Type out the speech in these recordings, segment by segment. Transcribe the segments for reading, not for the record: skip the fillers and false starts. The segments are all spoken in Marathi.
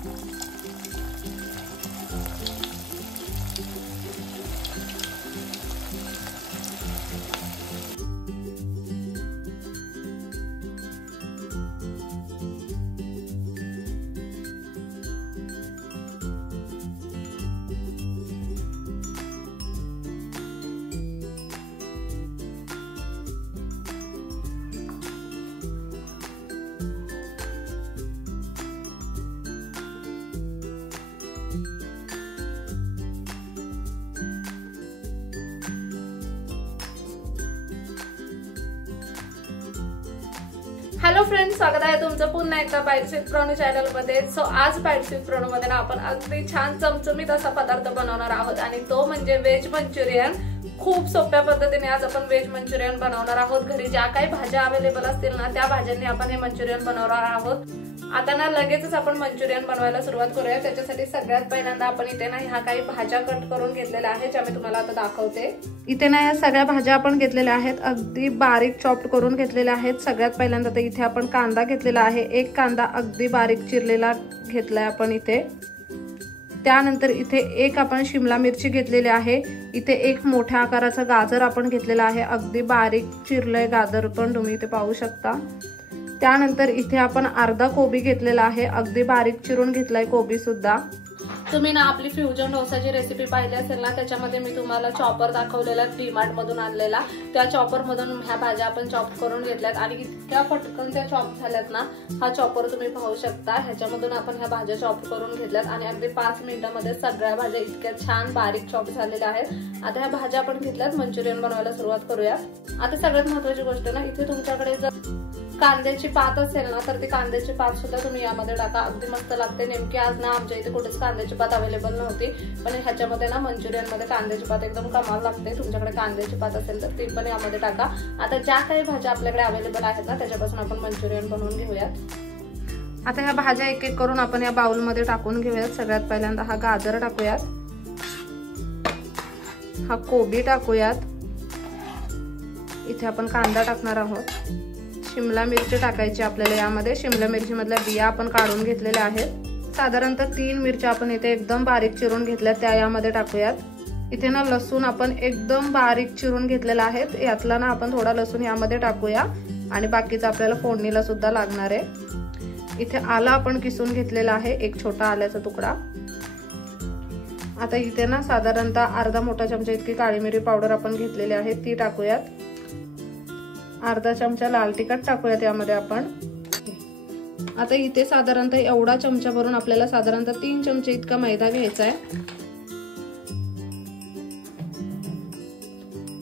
हॅलो फ्रेंड्स, स्वागत आहे तुमचं पुन्हा एकदा बाईट्स विथ प्रणू चॅनल मध्ये। सो आज बाईट्स विथ प्रणू मध्ये आपण अगदी छान चमचमीत असा पदार्थ बनवणार आहोत आणि तो म्हणजे व्हेज मंचुरियन। खूप सोप्या पद्धतीने आज आपण व्हेज मंचुरियन बनवणार आहोत। घरी ज्या काही भाज्या अवेलेबल असतील ना त्या भाज्यांनी आपण हे मंचुरियन बनवणार आहोत। आता ना लगेचच आपण मंचुरियन बनवायला सुरुवात करूया। त्याच्यासाठी सगळ्यात पहिल्यांदा आपण इथे ना ह्या काही भाज्या कट करून घेतलेल्या आहेत ज्या मी तुम्हाला आता दाखवते। इथे ना या सगळ्या भाज्या आपण घेतलेल्या आहेत, अगदी बारीक चॉप्ड करून घेतलेल्या आहेत। सगळ्यात पहिल्यांदा तर इथे आपण कांदा घेतलेला आहे, एक कांदा अगदी बारीक चिरलेला घेतलाय आपण इथे। त्यानंतर इथे एक आपण शिमला मिरची घेतलेली आहे। इथे एक मोठ्या आकाराचा गाजर आपण घेतलेला आहे, अगदी बारीक चिरलंय गाजर पण तुम्ही इथे पाहू शकता। त्यानंतर इथे आपण अर्धा कोबी घेतलेला आहे, अगदी बारीक चिरून घेतलाय कोबी सुद्धा। तुम्ही ना आपली फ्युजन डोसाची रेसिपी पाहिली असेल ना, त्याच्यामध्ये मी तुम्हाला चॉपर दाखवलेला डीमार्ट मधून आणलेला। त्या चॉपर मधून ह्या भाज्या आपण चॉप करून घेतल्यात आणि इतक्या पटकन त्या चॉप झाल्यात ना। हा चॉपर तुम्ही पाहू शकता, ह्याच्यामधून आपण ह्या भाज्या चॉप करून घेतल्यात आणि अगदी 5 मिनिटांमध्ये सगळ्या भाज्या इतक्या छान बारीक चॉप झालेल्या आहेत। आता ह्या भाज्या आपण घेतल्यात, मंचुरियन बनवायला सुरुवात करूया। आता सगळ्यात महत्त्वाची गोष्ट ना, इथे तुमच्याकडे जर कांद्याची पात असेल ना तर ती कांद्याची पात सुद्धा तुम्ही यामध्ये टाका, अगदी मस्त लागते। नेमकी आज ना आमच्या इथे कुठेच कांद्याची पात अवेलेबल नव्हती, पण ह्याच्यामध्ये ना मंचुरियन मध्ये कांद्याची पात एकदम कमाल लागते। तुमच्याकडे कांद्याची पात असेल तर ती पण यामध्ये टाका। आता ज्या काही भाज्या आपल्याकडे अवेलेबल आहेत ना त्याच्यापासून आपण मंचुरियन बनवून घेऊयात। आता ह्या भाज्या एक एक करून आपण या बाउल मध्ये टाकून घेऊयात। सगळ्यात पहिल्यांदा हा गाजर टाकूयात, हा कोबी टाकूयात, इथे आपण कांदा टाकणार आहोत, शिमला मिरची टाकायची आपल्याला यामध्ये। शिमला मिरची मधल्या बिया आपण काढून घेतलेल्या आहेत। साधारणतः 3 मिरच्या आपण इथे एकदम बारीक चिरून घेतल्या त्या यामध्ये टाकूयात। इथे ना लसूण आपण एकदम बारीक चिरून घेतलेला आहे, यातला ना आपण थोडा लसूण यामध्ये टाकूया आणि बाकीचं आपल्याला फोडणीला सुद्धा लागणार आहे। इथे आला आपण किसून घेतलेला आहे, एक छोटा आल्याचा तुकडा। आता इथे ना साधारणतः अर्धा मोठा चमचा इतकी काळी मिरी पावडर आपण घेतलेली आहे ती टाकूयात। अर्धा चमचा लाल तिखट टाकूयात यामध्ये आपण। आता इथे साधारणतः एवढा चमचा भरून आपल्याला साधारणतः 3 चमचे इतका मैदा घ्यायचा आहे।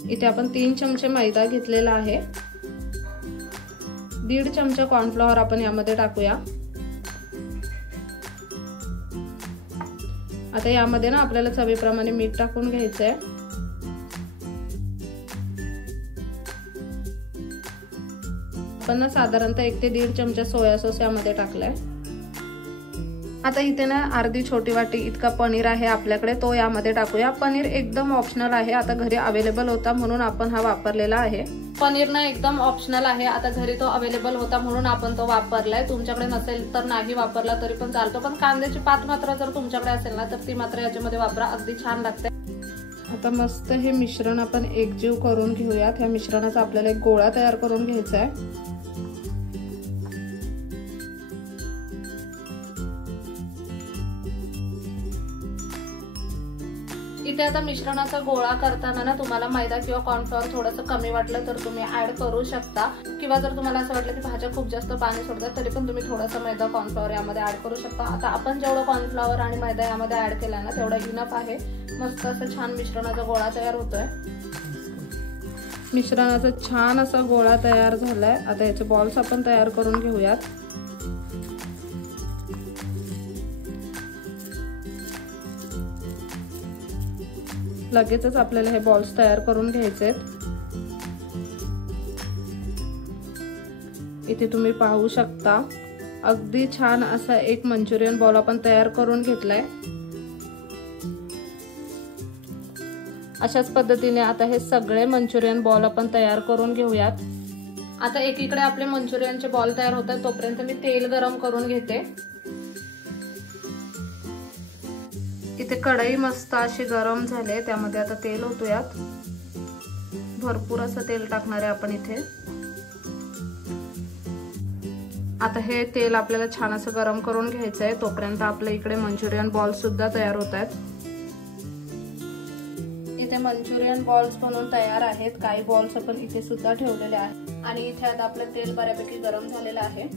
इथे आपण 3 चमचे मैदा घेतलेला आहे। 1.5 चमचा कॉर्नफ्लॉवर आपण यामध्ये टाकूया। आता यामध्ये ना आपल्याला चवीप्रमाणे मीठ टाकून घ्यायचं आहे। आपण ना साधारणतः 1 ते 1.5 चमचा सोया सॉस यामध्ये टाकलाय। आता इथे ना अर्धी छोटी वाटी इतका पनीर आहे आपल्याकडे, तो यामध्ये टाकूया। पनीर एकदम ऑप्शनल आहे, आता घरी अवेलेबल होता म्हणून आपण हा वापरलेला आहे। पनीर ना एकदम ऑप्शनल आहे, आता घरी तो अवेलेबल होता म्हणून आपण तो वापरलाय। तुमच्याकडे नसेल तर नाही वापरला तरी पण चालतो, पण कांद्याची पात मात्र जर तुमच्याकडे असेल ना तर ती मात्र याच्यामध्ये वापरा, अगदी छान लागते। आता मस्त हे मिश्रण आपण एकजीव करून घेऊयात। ह्या मिश्रणाचा आपल्याला एक गोळा तयार करून घ्यायचा आहे। इथे आता मिश्रणाचा गोळा करताना ना तुम्हाला मैदा किंवा कॉर्नफ्लॉवर थोडंसं कमी वाटलं तर तुम्ही ऍड करू शकता, किंवा जर तुम्हाला असं वाटलं की भाज्या खूप जास्त पाणी सोडतात तरी पण तुम्ही थोडासा मैदा कॉर्नफ्लॉवर यामध्ये ऍड करू शकता। आता आपण जेवढं कॉर्नफ्लॉवर आणि मैदा यामध्ये ऍड केला ना तेवढा इनफ आहे। मस्त असं छान मिश्रणाचा गोळा तयार होतोय। मिश्रणाचा छान असा गोळा तयार झालाय। आता याचे बॉल्स आपण तयार करून घेऊयात। लगेचच आपल्याला हे बॉल्स तयार करून घ्यायचे आहेत। इथे तुम्ही पाहू शकता अगदी छान असा एक मंचुरियन बॉल आपण तयार करून घेतलाय। अशाच पद्धतीने आता हे सगळे मंचुरियन बॉल आपण तयार करून घेऊयात। आता एकीकडे आपले मंचुरियनचे बॉल तयार होतात तोपर्यंत मी तेल गरम करून घेते। इथे कढई मस्त अशी गरम झाली, त्यामध्ये आता तेल होतो, यात भरपूर असं तेल टाकणार आहे आपण इथे। आता हे तेल आपल्याला छान असं गरम करून घ्यायचं आहे, तोपर्यंत आपल्या इकडे मंचुरियन बॉल्स सुद्धा तयार होत आहेत। इथे मंचुरियन बॉल्स बनवून तयार आहेत, काही बॉल्स आपण इथे सुद्धा ठेवलेले आहेत आणि इथे आता आपलं तेल बऱ्यापैकी गरम झालेलं आहे।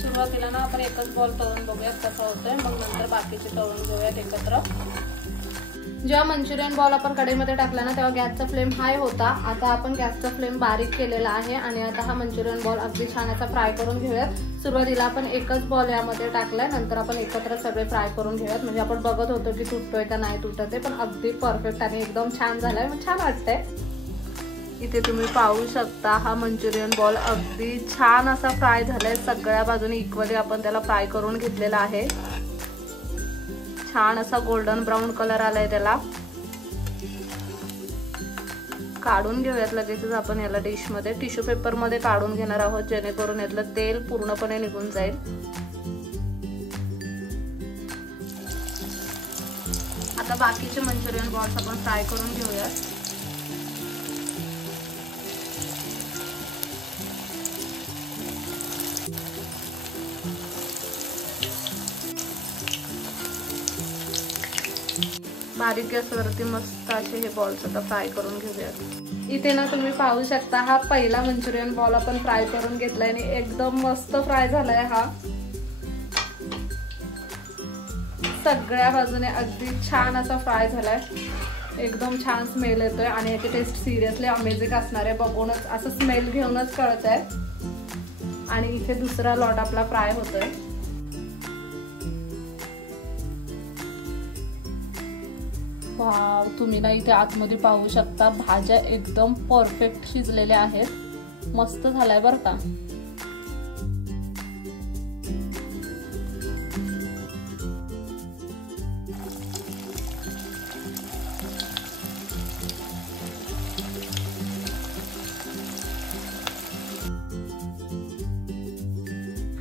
सुरुवातीला ना आपण एकच बॉल तळून बघूयात कसा होतोय, मग नंतर बाकीचे तळून घेऊयात एकत्र। जेव्हा मंचुरियन बॉल आपण कढईमध्ये टाकला ना तेव्हा गॅसचा फ्लेम हाय होता, आता आपण गॅसचा फ्लेम बारीक केलेला आहे आणि आता हा मंचुरियन बॉल अगदी छान असा फ्राय करून घेऊयात। सुरुवातीला आपण एकच बॉल यामध्ये टाकलाय, नंतर आपण एकत्र सगळे फ्राय करून घेऊयात। म्हणजे आपण बघत होतो की तुटतोय का नाही तुटत आहे, पण अगदी परफेक्ट आणि एकदम छान झालाय, मग छान वाटतंय। इथे तुम्ही पाहू शकता हा मंचुरियन बॉल अगदी छान असा फ्राय झालाय, सगळ्या बाजूने इक्वली आपण त्याला फ्राय करून घेतलेला आहे। छान असा गोल्डन ब्राऊन कलर आलाय त्याला। काढून घेऊयात लगेचच आपण याला डिश मध्ये, टिश्यू पेपर मध्ये काढून घेणार आहोत, जेणेकरून यातलं तेल पूर्णपणे निघून जाईल। आता बाकीचे मंचुरियन बॉल्स आपण फ्राय करून घेऊयात। बारीक गॅसवरती मस्त असे हे बॉल्स आता फ्राय करून घेऊयात। इथे ना तुम्ही पाहू शकता हा पहिला मंचुरियन बॉल आपण फ्राय करून घेतलाय आणि एकदम मस्त फ्राय झालाय हा, सगळ्या बाजूने अगदी छान असा फ्राय झालाय, एकदम छान स्मेल येतोय आणि याची टेस्ट सिरियसली अमेझिंग असणार आहे, बघूनच असं स्मेल घेऊनच कळत आहे। आणि इथे दुसरा लॉट आपला फ्राय होतोय। वाव, तुम्ही ना इथे आतमध्ये पाहू शकता भाज्या एकदम परफेक्ट शिजलेल्या आहेत, मस्त झालाय बरं का।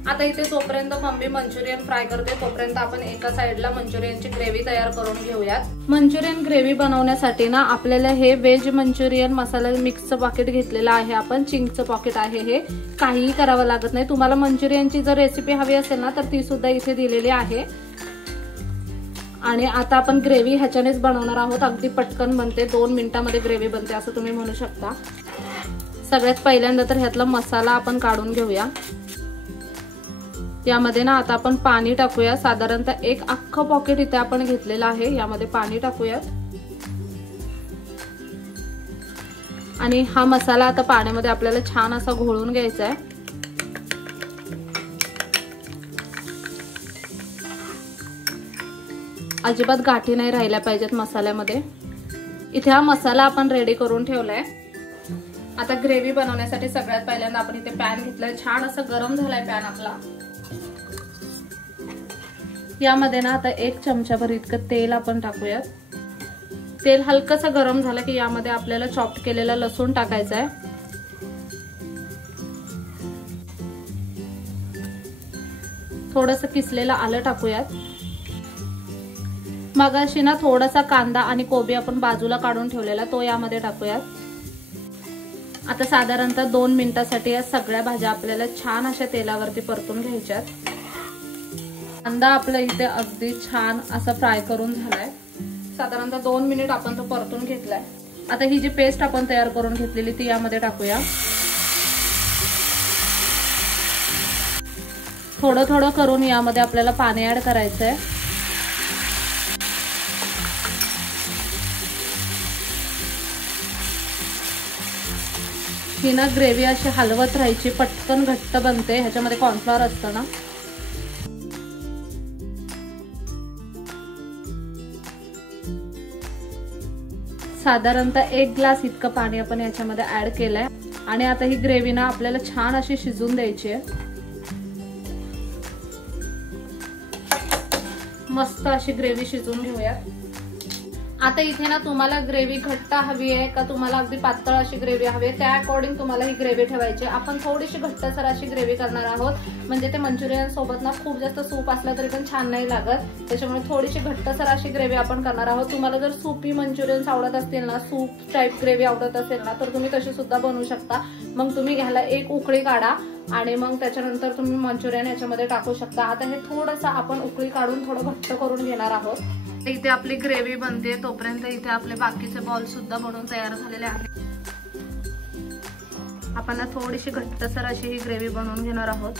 आता इथे जोपर्यंत मम्मी मंचुरियन फ्राय करते तोपर्यंत आपण एका साइडला मंचुरियनची ग्रेव्ही तयार करून घेऊयात। मंचुरियन ग्रेव्ही बनवण्यासाठी ना आपल्याला हे व्हेज मंचुरियन मसाला मिक्सचं पॉकेट घेतलेलं आहे आपण, चिंगचं पॉकेट आहे हे, काहीही करावं लागत नाही। तुम्हाला मंचुरियनची जर रेसिपी हवी असेल ना तर ती सुद्धा इथे दिलेली आहे। आणि आता आपण ग्रेव्ही ह्याच्यानेच बनवणार आहोत, अगदी पटकन बनते, 2 मिनिटांमध्ये ग्रेव्ही बनते असं तुम्ही म्हणू शकता। सगळ्यात पहिल्यांदा तर ह्यातला मसाला आपण काढून घेऊया। यामध्ये ना आता आपण पाणी टाकूया, साधारणतः 1 अख्खं पॉकेट इथे आपण घेतलेलं आहे, यामध्ये पाणी टाकूयात। आणि हा मसाला आता पाण्यामध्ये आपल्याला छान असा घोळून घ्यायचा आहे। अजिबात गाठी नाही राहिल्या पाहिजेत मसाल्यामध्ये। इथे हा मसाला आपण रेडी करून ठेवलाय। आता ग्रेव्ही बनवण्यासाठी सगळ्यात पहिल्यांदा आपण इथे पॅन घेतलाय, छान असं गरम झालाय पॅन आपला। यामध्ये ना आता 1 चमचाभर इतकं तेल आपण टाकूयात। तेल हलकसं गरम झालं की यामध्ये आपल्याला चॉप केलेला लसूण टाकायचा आहे। थोडंसं किसलेलं आलं टाकूयात। मगाशी ना थोडासा कांदा आणि कोबी आपण बाजूला काढून ठेवलेला तो यामध्ये टाकूयात। आता साधारणतः 2 मिनिटांसाठी या सगळ्या भाज्या आपल्याला छान अशा तेलावरती परतून घ्यायच्यात। कांदा आपला इथे अगदी छान असा फ्राय करून झालाय, साधारणतः 2 मिनिट आपण तो परतून घेतलाय। आता ही जी पेस्ट आपण तयार करून घेतलेली ती यामध्ये टाकूया। थोडं थोडं करून यामध्ये आपल्याला पाणी ऍड करायचंय। ही ना ग्रेव्ही अशी हलवत राहायची, पटकन घट्ट बनते, ह्याच्यामध्ये कॉर्नफ्लॉवर असतं ना। साधारणतः 1 ग्लास इतकं पाणी आपण याच्यामध्ये ऍड केलंय आणि आता ही ग्रेव्ही ना आपल्याला छान अशी शिजून द्यायची आहे। मस्त अशी ग्रेव्ही शिजून घेऊया। आता इथे ना तुम्हाला ग्रेव्ही घट्ट हवी आहे का तुम्हाला अगदी पातळ अशी ग्रेव्ही हवी आहे त्या अकॉर्डिंग तुम्हाला ही ग्रेव्ही ठेवायची। आपण थोडीशी घट्टसर अशी ग्रेव्ही करणार आहोत, म्हणजे ते मंचुरियन सोबत ना खूप जास्त सूप असलं तरी पण छान नाही लागत, त्याच्यामुळे थोडीशी घट्टसर अशी ग्रेव्ही आपण करणार आहोत। तुम्हाला जर सूपी मंचुरियन्स आवडत असतील ना, सूप टाईप ग्रेव्ही आवडत असेल ना, तर तुम्ही तशी सुद्धा बनवू शकता। मग तुम्ही घ्यायला एक उकळी काढा आणि मग त्याच्यानंतर तुम्ही मंचुरियन याच्यामध्ये टाकू शकता। आता हे थोडंसं आपण उकळी काढून थोडं घट्ट करून घेणार आहोत। इथे आपली ग्रेव्ही बनते तोपर्यंत इथे आपले बाकीचे बॉल सुद्धा बनवून तयार झालेले आहेत। आपण थोडीशी घट्टसर अशी ही ग्रेव्ही बनवून घेणार आहोत।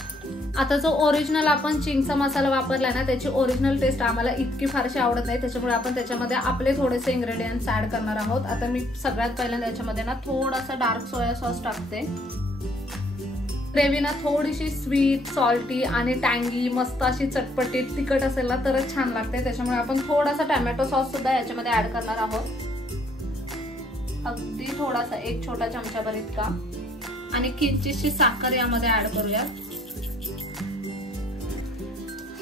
आता जो ओरिजिनल आपण चिंगचा मसाला वापरलाय ना, त्याची ओरिजिनल टेस्ट आम्हाला इतकी फारशी आवडत नाही, त्याच्यामुळे आपण त्याच्यामध्ये आपले थोडेसे इन्ग्रेडियंट्स ऍड करणार आहोत। आता मी सगळ्यात पहिल्यांदा याच्यामध्ये ना थोडासा डार्क सोया सॉस टाकते। ग्रेव्ही ना थोडीशी स्वीट, सॉल्टी आणि टँगी, मस्त अशी चटपटीत तिखट असेल ना तरच छान लागते, त्याच्यामुळे आपण थोडासा टोमॅटो सॉस सुद्धा याच्यामध्ये ऍड करणार आहोत। अगदी थोडासा, एक छोटा चमचाभर इतका, आणि किंचितशी साखर यामध्ये ऍड करूया।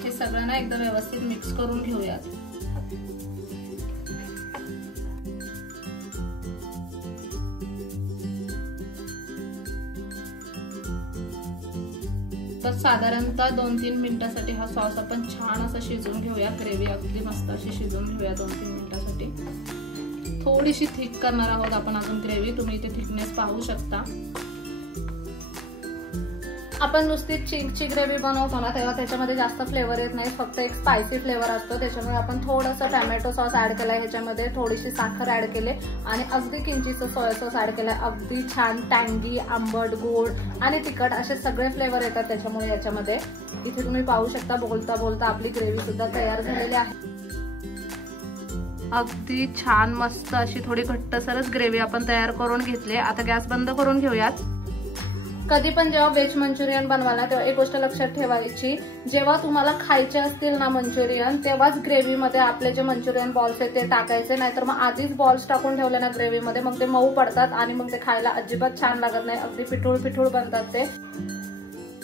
हे सगळं ना एकदम व्यवस्थित मिक्स करून घेऊयात। तर साधारणतः 2-3 मिनिटांसाठी हा सॉस आपण छान असं शिजवून घेऊया। ग्रेव्ही अगदी मस्त अशी शिजवून घेऊया 2-3 मिनिटांसाठी। थोडीशी थिक करणार आहोत आपण अजून ग्रेव्ही, तुम्ही इथे थिकनेस पाहू शकता। आपण नुसती चिंगची ग्रेव्ही बनवतो ना तेव्हा त्याच्यामध्ये जास्त फ्लेवर येत नाही, फक्त एक स्पायसी फ्लेवर असतो, त्याच्यामुळे आपण थोडंसं टोमॅटो सॉस ऍड केलाय ह्याच्यामध्ये, थोडीशी साखर ऍड केले आणि अगदी किंचितचं सोया सॉस ऍड केलाय। अगदी छान टँगी, आंबट, गोड आणि तिखट असे सगळे फ्लेवर येतात त्याच्यामुळे याच्यामध्ये। इथे तुम्ही पाहू शकता बोलता बोलता आपली ग्रेव्ही सुद्धा तयार झालेली आहे। अगदी छान मस्त अशी थोडी घट्टसरच ग्रेव्ही आपण तयार करून घेतली। आता गॅस बंद करून घेऊयात। कधी पण जेव्हा व्हेज मंचुरियन बनवायला तेव्हा एक गोष्ट लक्षात ठेवायची, जेव्हा तुम्हाला खायचे असतील ना मंचुरियन तेव्हाच ग्रेव्हीमध्ये आपले जे मंचुरियन बॉल्स आहेत ते टाकायचे, नाहीतर मग आधीच बॉल्स टाकून ठेवले ना ग्रेव्हीमध्ये मग ते मऊ पडतात आणि मग ते खायला अजिबात छान लागत नाही, अगदी पिठूळ पिठूळ बनतात ते।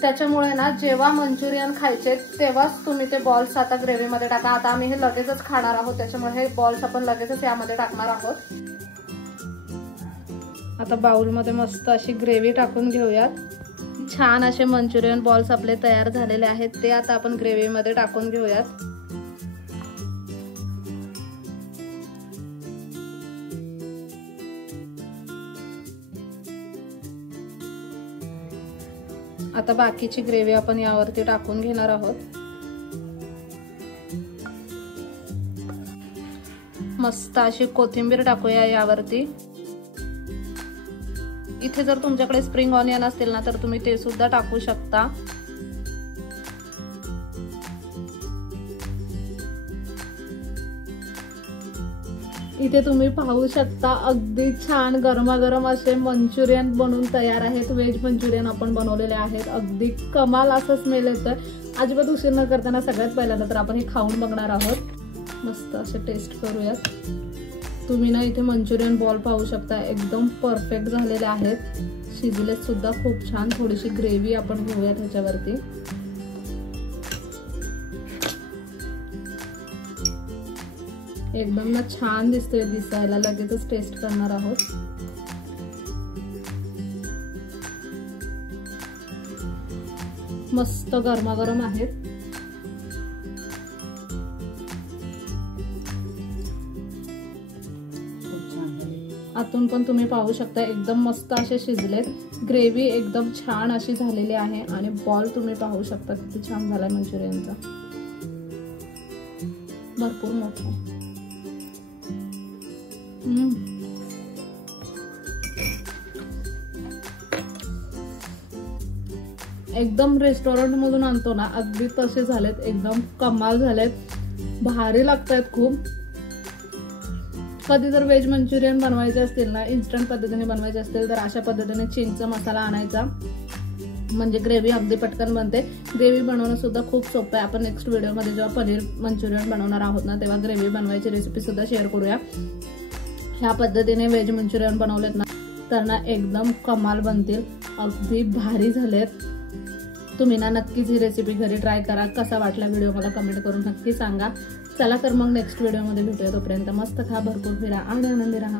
त्याच्यामुळे ना जेव्हा मंचुरियन खायचे तेव्हाच तुम्ही ते बॉल्स आता ग्रेव्हीमध्ये टाका। आता आम्ही हे लगेचच खाणार आहोत, त्याच्यामुळे हे बॉल्स आपण लगेचच यामध्ये टाकणार आहोत। आता बाउलमध्ये मस्त अशी ग्रेव्ही टाकून घेऊयात। छान असे मंचुरियन बॉल्स आपले तयार झालेले आहेत, ते आता आपण ग्रेव्हीमध्ये टाकून घेऊयात। आता बाकीची ग्रेव्ही आपण यावरती टाकून घेणार आहोत। मस्त अशी कोथिंबीर टाकूया यावरती। इथे जर तुमच्याकडे स्प्रिंग ऑनियन असतील ना तर तुम्ही ते सुद्धा टाकू शकता। इथे तुम्ही पाहू शकता अगदी छान गरमागरम असे मंचुरियन बनवून तयार आहेत। व्हेज मंचुरियन आपण बनवलेले आहेत, अगदी कमाल असं स्मेल येतं। अजिबात उशीर न करताना सगळ्यात पहिल्यांदा तर आपण हे खाऊन बघणार आहोत। मस्त असे टेस्ट करूयात। तुम्ही ना इथे मंचुरियन बॉल पाहू शकता, एकदम परफेक्ट झालेले आहेत, शिजले सुद्धा खूप छान। थोडीशी ग्रेव्ही आपण घेऊयात ह्याच्यावरती। एकदम ना छान दिसतोय दिसायला, लगेचच टेस्ट करणार आहोत। मस्त गरमागरम आहेत। आतून पण तुम्ही पाहू शकता एकदम मस्त असे शिजलेत, ग्रेव्ही एकदम छान अशी झालेली आहे आणि बॉल तुम्ही पाहू शकता किती छान झालाय मंचुरियनचा, भरपूर मोठा। एकदम रेस्टॉरंट मधून आणतो ना अगदी तसे झालेत, एकदम कमाल झालेत, भारी लागतात खूप। कधी जर व्हेज मंचुरियन बनवायचे असतील ना, इन्स्टंट पद्धतीने बनवायचे असतील तर अशा पद्धतीने चिंगचा मसाला आणायचा, म्हणजे ग्रेव्ही अगदी पटकन बनते। ग्रेव्ही बनवणं सुद्धा खूप सोपं आहे। आपण नेक्स्ट व्हिडिओमध्ये जेव्हा पनीर मंचुरियन बनवणार आहोत ना तेव्हा ग्रेव्ही बनवायची रेसिपी सुद्धा शेअर करूया। ह्या पद्धतीने व्हेज मंचुरियन बनवलेत ना तर ना एकदम कमाल बनतील, अगदी भारी झालेत। तुम्ही ना नक्कीच ही रेसिपी घरी ट्राय करा। कसा वाटला व्हिडिओ मला कमेंट करून नक्की सांगा। चला तर मग नेक्स्ट व्हिडिओमध्ये भेटूया. तोपर्यंत मस्त खा, भरपूर फिरा आणि आनंदी राहा.